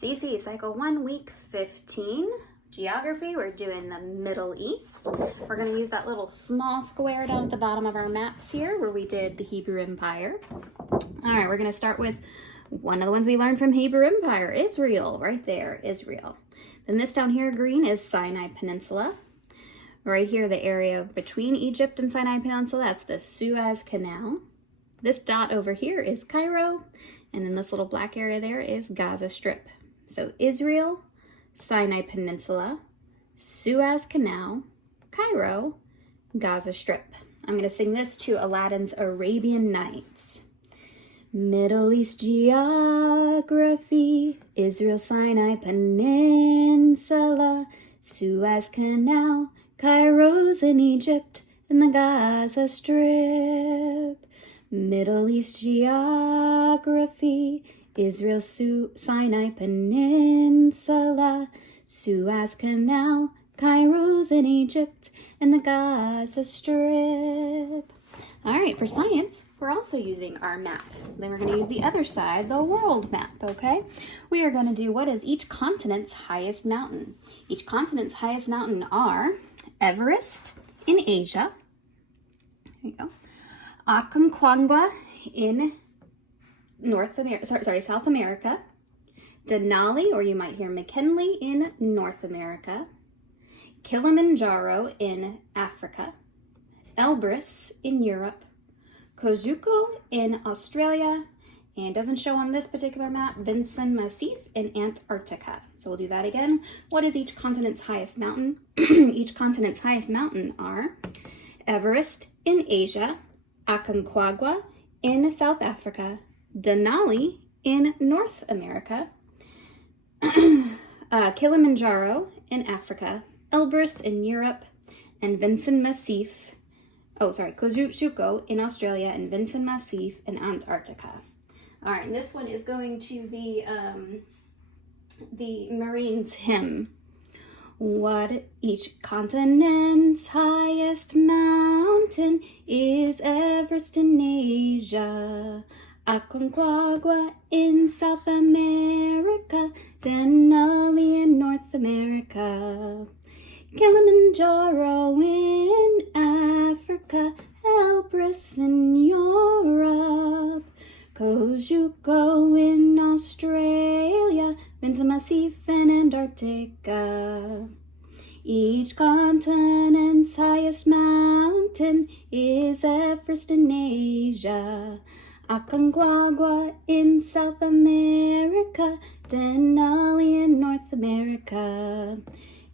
CC, Cycle 1, Week 15. Geography, we're doing the Middle East. We're going to use that little small square down at the bottom of our maps here where we did the Hebrew Empire. All right, we're going to start with one of the ones we learned from Hebrew Empire, Israel, right there, Israel. Then this down here, green, is Sinai Peninsula. Right here, the area between Egypt and Sinai Peninsula, that's the Suez Canal. This dot over here is Cairo, and then this little black area there is Gaza Strip. So Israel, Sinai Peninsula, Suez Canal, Cairo, Gaza Strip. I'm going to sing this to Aladdin's Arabian Nights. Middle East geography, Israel, Sinai Peninsula, Suez Canal, Cairo's in Egypt, and the Gaza Strip. Middle East geography, Israel, Sinai Peninsula, Suez Canal, Cairo's in Egypt, and the Gaza Strip. All right, for science, we're also using our map. Then we're going to use the other side, the world map, okay? We are going to do what is each continent's highest mountain. Each continent's highest mountain are Everest in Asia. There you go. Aconcagua in South America. Denali, or you might hear McKinley, in North America. Kilimanjaro in Africa. Elbrus in Europe. Kosciuszko in Australia. And doesn't show on this particular map, Vinson Massif in Antarctica. So we'll do that again. What is each continent's highest mountain? Each continent's highest mountain are Everest in Asia, Aconcagua in South Africa, Denali in North America, Kilimanjaro in Africa, Elbrus in Europe, and Kosciuszko in Australia, and Vinson Massif in Antarctica. All right, and this one is going to the Marines hymn. What each continent's highest mountain is Everest in Asia, Aconcagua in South America, Denali in North America, Kilimanjaro in Africa, Elbrus in Europe, Kosciuszko in Australia, Vinson Massif in Antarctica. Each continent's highest mountain is Everest in Asia, Aconcagua in South America, Denali in North America,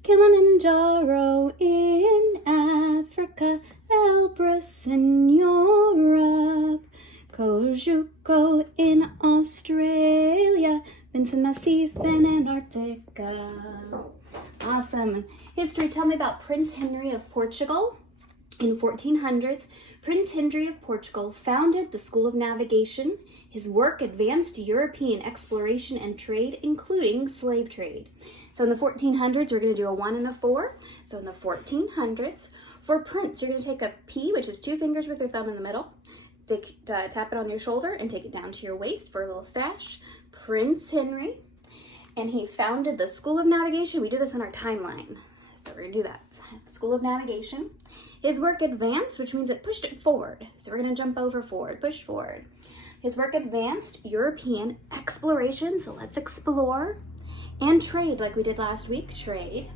Kilimanjaro in Africa, Elbrus in Europe, Kosciuszko in Australia, Vinson Massif in Antarctica. Awesome. History, tell me about Prince Henry of Portugal. In 1400s, Prince Henry of Portugal founded the School of Navigation. His work advanced European exploration and trade, including slave trade. So in the 1400s, we're going to do a 1 and a 4. So in the 1400s, for Prince, you're going to take a P, which is 2 fingers with your thumb in the middle. Tap it on your shoulder and take it down to your waist for a little sash. Prince Henry, and he founded the School of Navigation. We do this in our timeline, so we're gonna do that. School of Navigation. His work advanced, which means it pushed it forward. So we're gonna jump over forward, push forward. His work advanced European exploration, so let's explore, and trade, like we did last week, trade,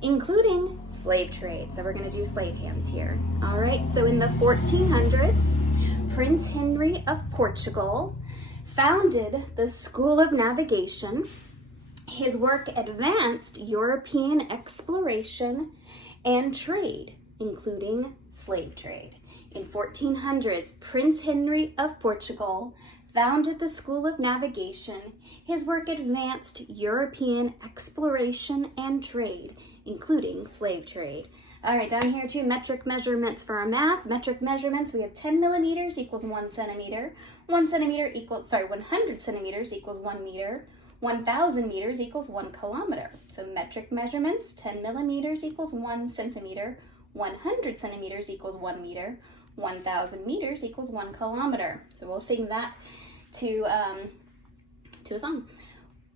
including slave trade. So we're gonna do slave hands here. All right, so in the 1400s, Prince Henry of Portugal founded the School of Navigation. His work advanced European exploration and trade, including slave trade. In 1400s, Prince Henry of Portugal founded the School of Navigation. His work advanced European exploration and trade, including slave trade. All right, down here too, metric measurements for our math. Metric measurements, we have 10 millimeters equals 1 centimeter. 100 centimeters equals 1 meter. 1,000 meters equals 1 kilometer. So metric measurements, 10 millimeters equals 1 centimeter. 100 centimeters equals 1 meter. 1,000 meters equals 1 kilometer. So we'll sing that to a song.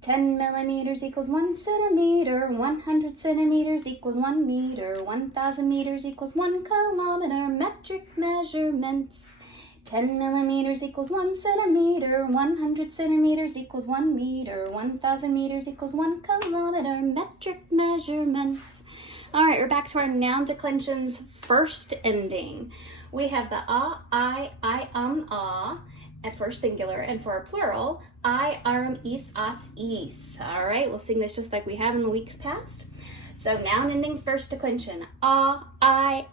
10 millimeters equals 1 centimeter, 100 centimeters equals 1 meter, 1,000 meters equals 1 kilometer, metric measurements. 10 millimeters equals 1 centimeter, 100 centimeters equals 1 meter, 1,000 meters equals 1 kilometer, metric measurements. All right, we're back to our noun declension's first ending. We have the I, ah, at first singular, and for our plural, I, arm, is, as, is. All right, we'll sing this just like we have in the weeks past. So noun endings first declension. I, I,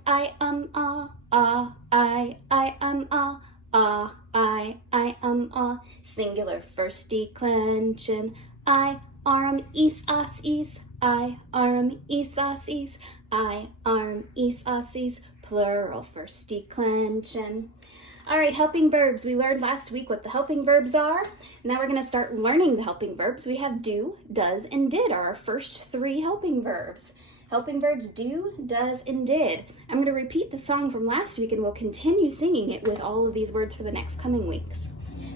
singular first declension. I, arm, is, as, is. I, arm, is, as, is. I, arm, is, as, is. Plural first declension. All right, helping verbs. We learned last week what the helping verbs are. Now we're going to start learning the helping verbs. We have do, does, and did are our first three helping verbs. Helping verbs do, does, and did. I'm going to repeat the song from last week and we'll continue singing it with all of these words for the next coming weeks.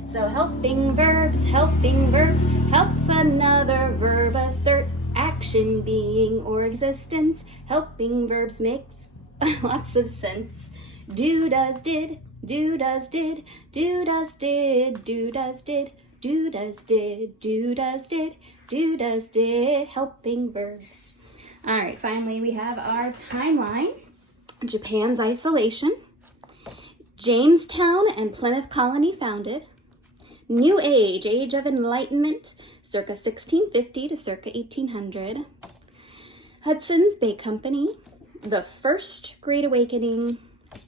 So helping verbs, helps another verb assert action, being, or existence. Helping verbs makes lots of sense. Do, does, did. Do, does, did, do, does, did, do, does, did, do, does, did, do, does, did, do, does, did, helping verbs. All right, finally we have our timeline. Japan's isolation, Jamestown and Plymouth Colony founded, New Age, Age of Enlightenment, circa 1650 to circa 1800, Hudson's Bay Company, the First Great Awakening,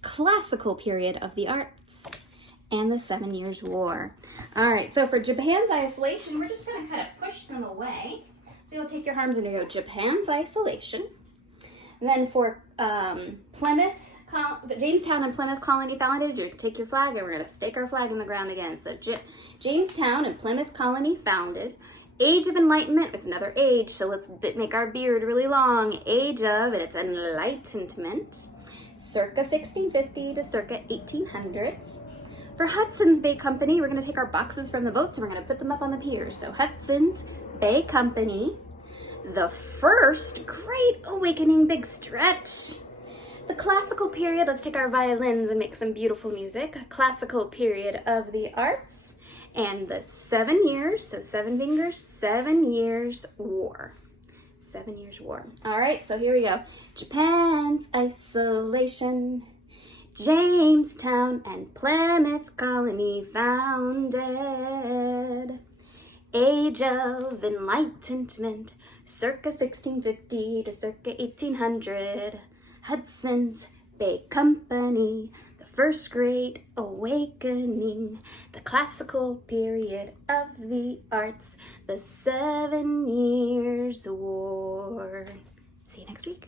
classical period of the arts, and the 7 Years' War. All right, so for Japan's isolation, we're just going to kind of push them away. So you'll take your arms and you go Japan's isolation. And then for Jamestown and Plymouth Colony founded, you take your flag and we're going to stake our flag in the ground again. So Jamestown and Plymouth Colony founded. Age of Enlightenment, it's another age, so let's make our beard really long. Age of, and it's enlightenment. Circa 1650 to circa 1800s. For Hudson's Bay Company, we're going to take our boxes from the boats and we're going to put them up on the piers. So Hudson's Bay Company, the First Great Awakening, big stretch. The classical period, let's take our violins and make some beautiful music. Classical period of the arts. And the 7 years, so 7 fingers, 7 Years' War. 7 Years' War. All right, so here we go. Japan's isolation, Jamestown and Plymouth Colony founded. Age of Enlightenment, circa 1650 to circa 1800. Hudson's Bay Company, the First Great Awakening, the classical period of the arts, the 7 Years' War. See you next week.